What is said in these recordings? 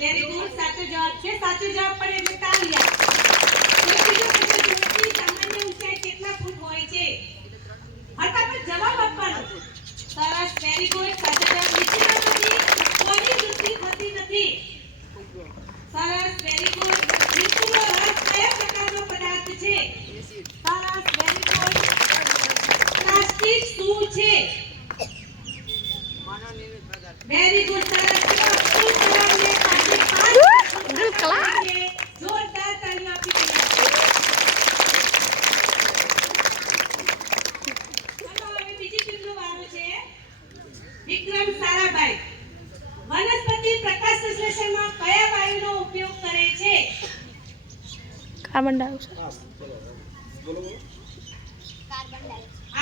Very good, સાચો જવાબ છે. સાચો જવાબ પડે એટલે તાળીયા. કોઈ બીજો પ્રશ્ન ધરતી સામાન્ય ઊંચાઈ કેટલા ફૂટ હોય છે? ફટાફટ જવાબ આપવાનો. સરસ, વેરી ગુડ, સાચો જવાબ નીચેનામાંથી કોની વૃદ્ધિ થતી નથી? સરસ, વેરી ગુડ. ઋતુનો રસ કયા પ્રકારનો પદાર્થ છે? સરસ, વેરી ગુડ. પ્લાસ્ટિક શું છે? વેરી ગુડ, સરસ. અબ્દુલ કલામને પાસે 5 જોરદાર તાળીઓ આપી દીધી. ચાલો હવે બીજી ટીમનો વારો છે. વિક્રમ સારાભાઈ, વનસ્પતિ પ્રકાશ સંશ્લેષણમાં કયા વાયુનો ઉપયોગ કરે છે? Carbon dioxide.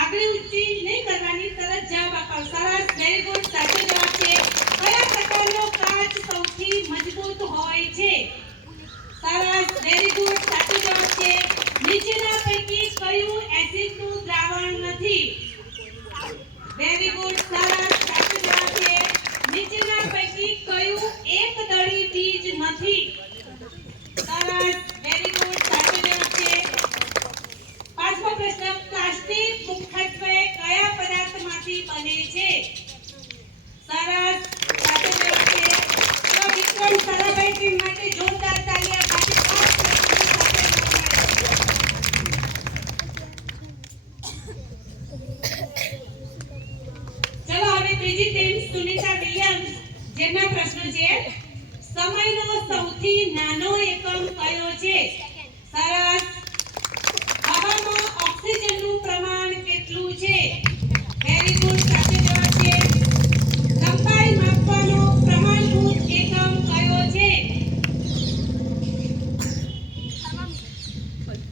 આગળ ઊંચી નહીં કરવાની, તરત જવાબ આપો. સરસ, વેરી ગુડ, સાચો જવાબ છે. કયા પ્રકારનો કાચ સૌથી મજબૂત હોય છે? સરસ, વેરી ગુડ, સાચો જવાબ છે. નીચેના પૈકી કયું એસિડનું દ્રાવણ નથી? વેરી ગુડ, સરસ, સાચો જવાબ છે. નીચેના પૈકી કયું એકદળી બીજ નથી? સરસ, વેરી ગુડ, સાચો જવાબ છે. પાંચમો પ્રશ્ન, પ્લાસ્ટિક મુખ્યત્વે કયા પદાર્થમાંથી બને છે? સરસ, સાચો જવાબ છે. તો વિક્રમ સારાભાઈ ટીમ માટે જોરદાર તાળીઓ સાથે ચલો હવે ત્રીજી ટીમ સુનીતા વિલિયમ્સ, જેમના પ્રશ્ન છે સમયનો સૌથી નાનો એકમ કયો છે? સરસ. હવામાં ઓક્સિજનનું પ્રમાણ કેટલું છે? વેરી ગુડ, સાચો જવાબ છે. લંબાઈ માપવાનો પ્રમાણભૂત એકમ કયો છે?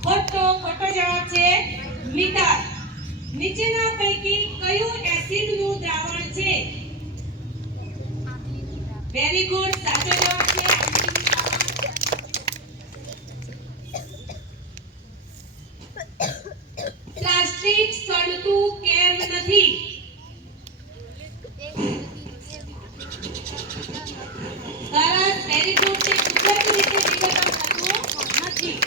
ખોટો જવાબ છે મીટર. નીચેના પૈકી કયું એસિડનું દ્રાવણ છે? વેરી ગુડ, સાચો જવાબ છે. પ્લાસ્ટિક સડતું કેમ નથી? સરસ, વેરી ગુડ, તે કુદરતી રીતે વિઘટન થતું નથી.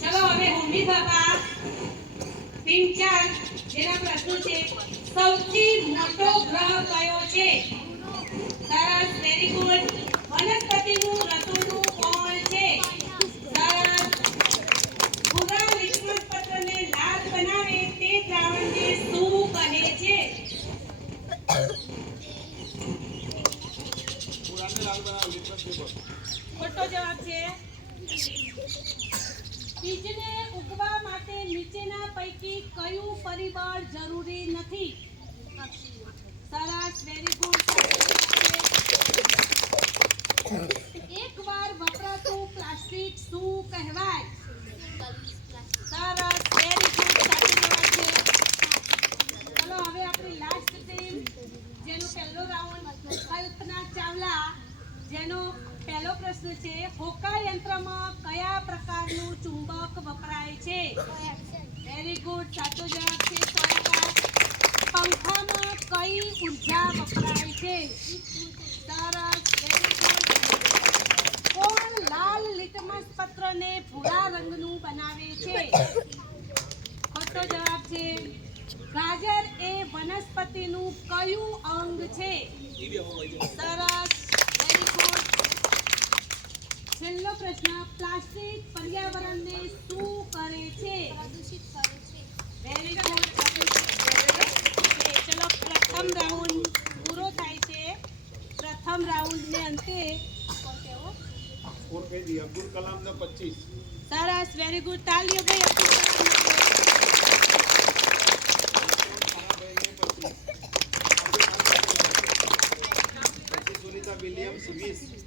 ચલો હવે હોમી બાબા ટીમ 4, જેના પ્રશ્નો છે સૌથી મોટો ગ્રહ કયો છે? સરસ, વેરી ગુડ. વનસ્પતિનું રસોડું કોણ છે? સરસ. ભૂરા લિટમસ પત્રને લાલ બનાવે તે દ્રાવણને શું કહે છે? ખોટો જવાબ છે. બીજને ઉગવા માટે નીચેના પૈકી કયું પરિબળ જરૂરી નથી? સરસ, વેરી ગુડ. એકવાર વપરાતું પ્લાસ્ટિક શું કહેવાય? સરસ, વેરી ગુડ, સાચો જવાબ છે. ચલો હવે આપણી લાસ્ટ ટીમ, જેનો પહેલો રાઉન્ડ, કલ્પના ચાવલા, જેનો પહેલો પ્રશ્ન છે હોકા યંત્રમાં કયા પ્રકારનું ચુંબક વપરાય છે? વેરી ગુડ, સાચો જવાબ છે. પંખામાં કઈ ઊર્જા વપરાય છે? સરસ, વેરી ગુડ. કોણ લાલ લિટમસ પત્રને ભૂરા રંગનું બનાવે છે? ખોટો જવાબ છે. ગાજર એ વનસ્પતિનું કયું અંગ છે? સરસ, વેરી ગુડ. છેલ્લો પ્રશ્ન, પ્લાસ્ટિક પર્યાવરણને શું કરે છે? પ્રદૂષિત કરે છે. Very good. ચલો પ્રથમ રાઉન્ડ પૂરો થાય છે. પ્રથમ રાઉન્ડને અંતે સ્કોર કહી દી. અબ્દુલ કલામ ને 25. સરસ, વેરી ગુડ, તાળીઓ ભાઈ અબ્દુલ કલામ. સુનીતા વિલિયમ્સ 20.